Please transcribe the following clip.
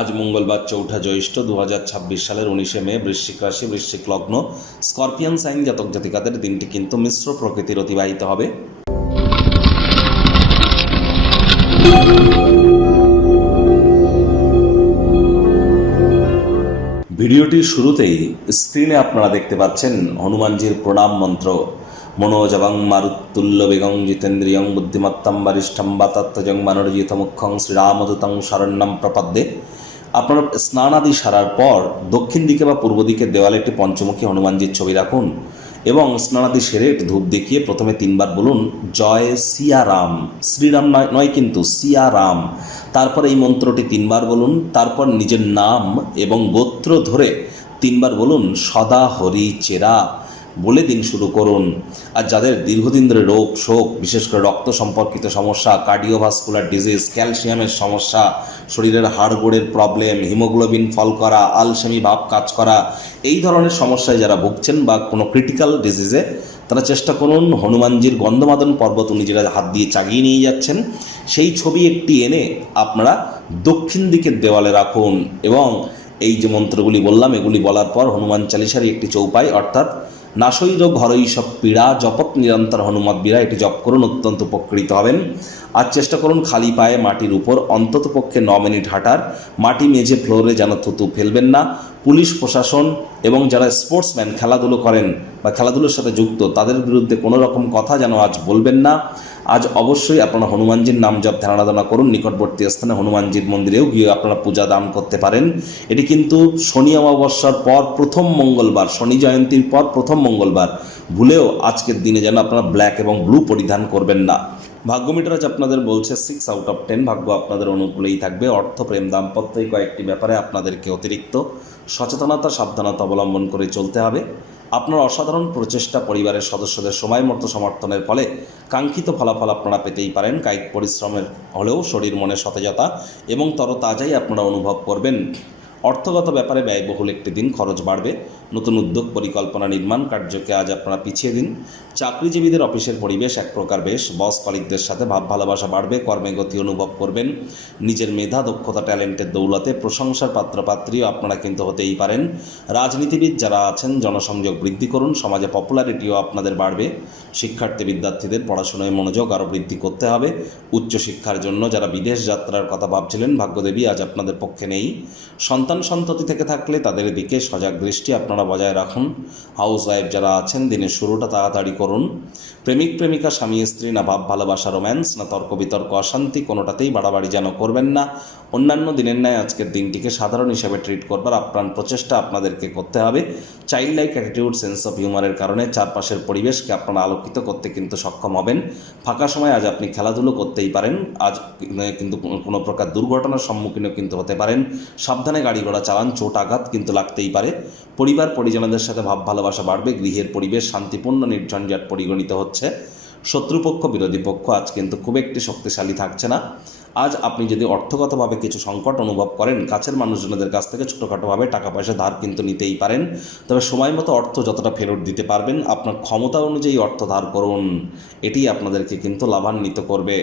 আজ মঙ্গলবার ৪ঠা জ্যৈষ্ঠ ২০২৬ সালের ১৯শে মে, বৃশ্চিক রাশি, বৃশ্চিক লগ্ন, স্করপিয়ান সাইন জাতক জাতিকাদের দিনটি কিন্তু মিশ্র প্রকৃতির অতিবাহিত হবে। ভিডিওটির শুরুতেই স্ক্রিনে আপনারা দেখতে পাচ্ছেন হনুমানজির প্রণাম মন্ত্র। মনোজবং মারুতুল্য বেগং জিতেন্দ্রিয়ং বুদ্ধিমত্তম বরিষ্ঠম বাতত্ত্বজং মানরজিত মুখ্যং শ্রীরামদূতং শরণ্যম প্রপদ্যে। আপনারা স্নানাদি সারার পর দক্ষিণ দিকে বা পূর্ব দিকের দেওয়ালে একটি পঞ্চমুখী হনুমানজির ছবি রাখুন এবং স্নানাদি সেরে একটি ধূপ দেখিয়ে প্রথমে 3 বার বলুন জয় সিয়ারাম। শ্রীরাম নয় কিন্তু সিয়ারাম। তারপর এই মন্ত্রটি 3 বার বলুন, তারপর নিজের নাম এবং গোত্র ধরে 3 বার বলুন সদা হরি চেরা বলে দিন শুরু করুন। আর যাদের দীর্ঘদিন ধরে রোগ শোক, বিশেষ করে রক্ত সম্পর্কিত সমস্যা, কার্ডিওভাস্কুলার ডিজিজ, ক্যালসিয়ামের সমস্যা, শরীরের হাড়গোড়ের প্রবলেম, হিমোগ্লোবিন ফল করা, আলসেমি ভাব কাজ করা, এই ধরনের সমস্যায় যারা ভুগছেন বা কোনো ক্রিটিক্যাল ডিজিজে, তারা চেষ্টা করুন হনুমানজির গন্ধমাদন পর্বত উনি যেটা হাত দিয়ে চাগিয়ে নিয়ে যাচ্ছেন সেই ছবি একটি এনে আপনারা দক্ষিণ দিকের দেওয়ালে রাখুন এবং এই যে মন্ত্রগুলি বললাম এগুলি বলার পর হনুমান চালিসারই একটি চৌপাই অর্থাৎ নাশৈর ঘরৈ সব পীড়া জপত নিরন্তর হনুমত বীরা এটি জপ করুন, অত্যন্ত উপকৃত হবেন। আর চেষ্টা করুন খালি পায়ে মাটির উপর অন্তত পক্ষে 9 মিনিট হাঁটার। মাটি মেঝে ফ্লোরে যেন থুতু ফেলবেন না। পুলিশ প্রশাসন এবং যারা স্পোর্টসম্যান খেলাধুলো করেন বা খেলাধুলোর সাথে যুক্ত তাদের বিরুদ্ধে কোনো রকম কথা যেন আজ বলবেন না। আজ অবশ্যই আপনারা হনুমানজির নাম জপ ধ্যানারাধনা করুন। নিকটবর্তী স্থানে হনুমানজির মন্দিরেও গিয়ে আপনারা পূজা দান করতে পারেন। এটি কিন্তু শনি অমাবস্যার পর প্রথম মঙ্গলবার, শনি জয়ন্তীর পর প্রথম মঙ্গলবার। ভুলেও আজকের দিনে যেন আপনারা ব্ল্যাক এবং ব্লু পরিধান করবেন না। ভাগ্য মিটার আজ আপনাদের বলছে 6 আউট অফ 10। ভাগ্য আপনাদের অনুকূলেই থাকবে। অর্থ, প্রেম, দাম্পত্য এই কয়েকটি ব্যাপারে আপনাদেরকে অতিরিক্ত সচেতনতা সাবধানতা অবলম্বন করে চলতে হবে। আপনার অসাধারণ প্রচেষ্টা পরিবারের সদস্যদের সময় মতো সমর্থনের ফলে কাঙ্ক্ষিত ফলাফল আপনারা পেতেই পারেন। কায়িক পরিশ্রমের হলেও শরীর মনে সতেজতা এবং তরতাজাই আপনারা অনুভব করবেন। অর্থগত ব্যাপারে ব্যয়বহুল একটি দিন, খরচ বাড়বে। নতুন উদ্যোগ পরিকল্পনা নির্মাণ কার্যকে আজ আপনারা পিছিয়ে দিন। চাকরিজীবীদের অফিসের পরিবেশ এক প্রকার বেশ। বস কলিগদের সাথে ভাব ভালোবাসা বাড়বে। কর্মে গতি অনুভব করবেন। নিজের মেধা দক্ষতা ট্যালেন্টের দৌলতে প্রশংসার পাত্রপাত্রীও আপনারা কিন্তু হতেই পারেন। রাজনীতিবিদ যারা আছেন জনসংযোগ বৃদ্ধি করুন। সমাজে পপুলারিটিও আপনাদের বাড়বে। শিক্ষার্থী বিদ্যার্থীদের পড়াশোনায় মনোযোগ আরও বৃদ্ধি করতে হবে। উচ্চশিক্ষার জন্য যারা বিদেশ যাত্রার কথা ভাবছিলেন ভাগ্যদেবী আজ আপনাদের পক্ষে নেই। সন্তান সন্ততি থেকে থাকলে তাদের দিকে সজাগ দৃষ্টি আপনারা বজায় রাখুন। হাউস ওয়াইফ যারা আছেন দিনের শুরুটা তাড়াতাড়ি করুন। প্রেমিক প্রেমিকা স্বামী স্ত্রী না ভাব ভালোবাসা রোম্যান্স না তর্ক বিতর্ক অশান্তি কোনোটাতেই বাড়াবাড়ি যেন করবেন না। অন্যান্য দিনের ন্যায় আজকের দিনটিকে সাধারণ হিসেবে ট্রিট করবার আপ্রাণ প্রচেষ্টা আপনাদেরকে করতে হবে। Child like attitude, sense of হিউমারের কারণে চারপাশের পরিবেশকে আপনারা আলোকিত করতে কিন্তু সক্ষম হবেন। ফাঁকা সময় আজ আপনি খেলাধুলো করতেই পারেন। আজ কিন্তু কোনো প্রকার দুর্ঘটনার সম্মুখীনও কিন্তু হতে পারেন। সাবধানে গাড়ি ঘোড়া চালান, চোট আঘাত কিন্তু লাগতেই পারে। পরিবার পরিজনদের সাথে ভাব ভালোবাসা বাড়বে। গৃহের পরিবেশ শান্তিপূর্ণ নির্ঝঞ্ঝাট পরিগণিত হচ্ছে। শত্রুপক্ষ বিরোধী পক্ষ আজ কিন্তু খুব একটি শক্তিশালী থাকছে না। আজ আপনি যদি অর্থগতভাবে কিছু সংকট অনুভব করেন কাছের মানুষজনদের কাছ থেকে ছোটোখাটোভাবে টাকা পয়সা ধার কিন্তু নিতেই পারেন। তবে সময় মতো অর্থ যতটা ফেরত দিতে পারবেন আপনার ক্ষমতা অনুযায়ী অর্থ ধার করুন। এটি আপনাদেরকে কিন্তু লাভান্বিত করবে।